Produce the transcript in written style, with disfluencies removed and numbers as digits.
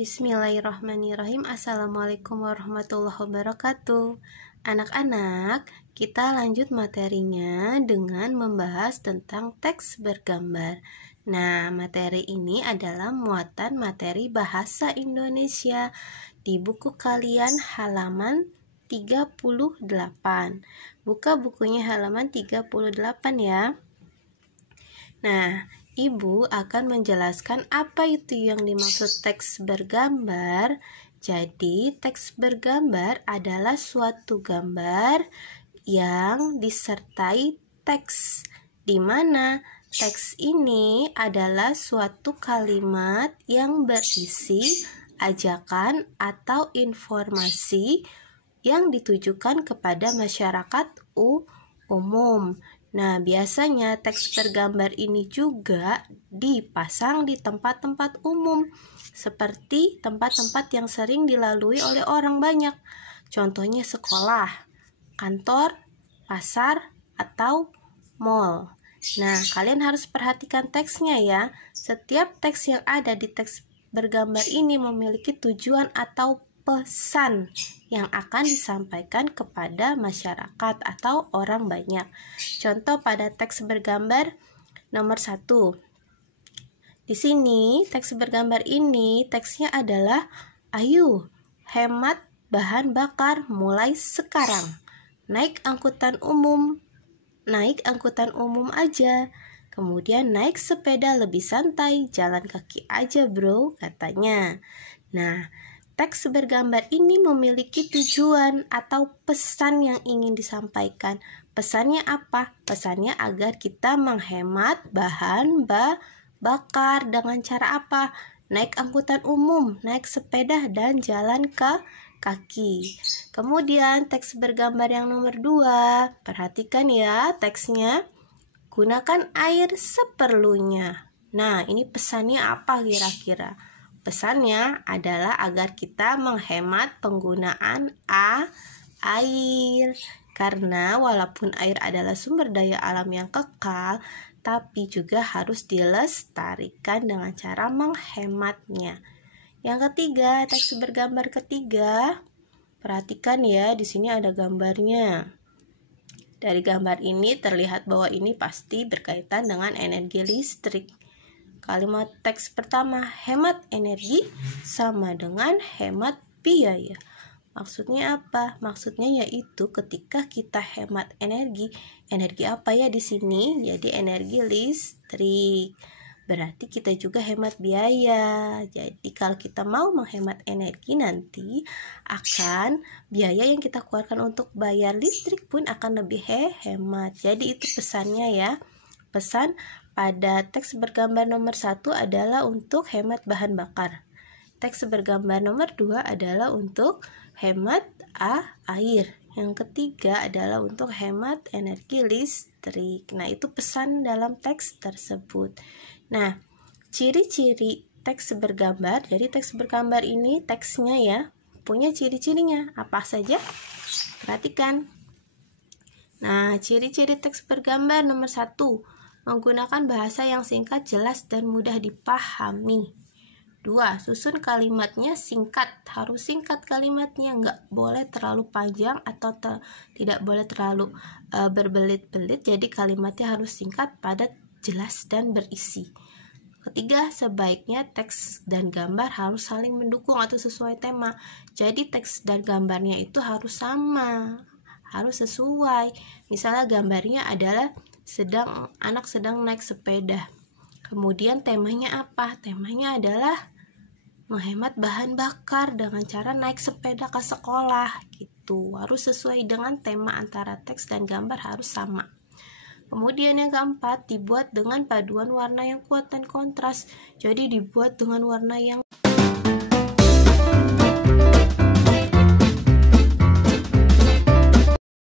Bismillahirrahmanirrahim. Assalamualaikum warahmatullahi wabarakatuh. Anak-anak, kita lanjut materinya dengan membahas tentang teks bergambar. Nah, materi ini adalah muatan materi bahasa Indonesia di buku kalian halaman 38. Buka bukunya halaman 38 ya. Nah, Ibu akan menjelaskan apa itu yang dimaksud teks bergambar. Jadi, teks bergambar adalah suatu gambar yang disertai teks, di mana teks ini adalah suatu kalimat yang berisi ajakan atau informasi yang ditujukan kepada masyarakat umum. Nah, biasanya teks bergambar ini juga dipasang di tempat-tempat umum, seperti tempat-tempat yang sering dilalui oleh orang banyak. Contohnya sekolah, kantor, pasar, atau mall. Nah, kalian harus perhatikan teksnya ya. Setiap teks yang ada di teks bergambar ini memiliki tujuan atau pesan yang akan disampaikan kepada masyarakat atau orang banyak. Contoh pada teks bergambar nomor 1. Di sini teks bergambar ini teksnya adalah ayo hemat bahan bakar mulai sekarang. Naik angkutan umum aja. Kemudian naik sepeda lebih santai, jalan kaki aja bro, katanya. Nah, teks bergambar ini memiliki tujuan atau pesan yang ingin disampaikan. Pesannya apa? Pesannya agar kita menghemat bahan bakar dengan cara apa? Naik angkutan umum, naik sepeda, dan jalan ke kaki. Kemudian teks bergambar yang nomor 2. Perhatikan ya teksnya. Gunakan air seperlunya. Nah, ini pesannya apa kira-kira? Pesannya adalah agar kita menghemat penggunaan air. Karena walaupun air adalah sumber daya alam yang kekal, tapi juga harus dilestarikan dengan cara menghematnya. Yang ketiga, teks bergambar ketiga. Perhatikan ya, di sini ada gambarnya. Dari gambar ini terlihat bahwa ini pasti berkaitan dengan energi listrik. Kalimat teks pertama, hemat energi sama dengan hemat biaya. Maksudnya apa? Maksudnya yaitu ketika kita hemat energi apa ya di sini? Jadi energi listrik. Berarti kita juga hemat biaya. Jadi kalau kita mau menghemat energi nanti akan biaya yang kita keluarkan untuk bayar listrik pun akan lebih hemat. Jadi itu pesannya ya. Pesan pada teks bergambar nomor 1 adalah untuk hemat bahan bakar. Teks bergambar nomor 2 adalah untuk hemat air. Yang ketiga adalah untuk hemat energi listrik. Nah, itu pesan dalam teks tersebut. Nah, ciri-ciri teks bergambar. Jadi teks bergambar ini teksnya ya, punya ciri-cirinya. Apa saja? Perhatikan. Nah, ciri-ciri teks bergambar nomor 1. Menggunakan bahasa yang singkat, jelas, dan mudah dipahami. 2. Susun kalimatnya singkat. Harus singkat kalimatnya, nggak boleh terlalu panjang atau tidak boleh terlalu berbelit-belit. Jadi kalimatnya harus singkat, padat, jelas, dan berisi. Ketiga, sebaiknya teks dan gambar harus saling mendukung atau sesuai tema. Jadi teks dan gambarnya itu harus sama, harus sesuai. Misalnya gambarnya adalah anak sedang naik sepeda. Kemudian temanya apa? Temanya adalah menghemat bahan bakar dengan cara naik sepeda ke sekolah gitu. Harus sesuai dengan tema, antara teks dan gambar harus sama. Kemudian yang keempat, dibuat dengan paduan warna yang kuat dan kontras. Jadi dibuat dengan warna yang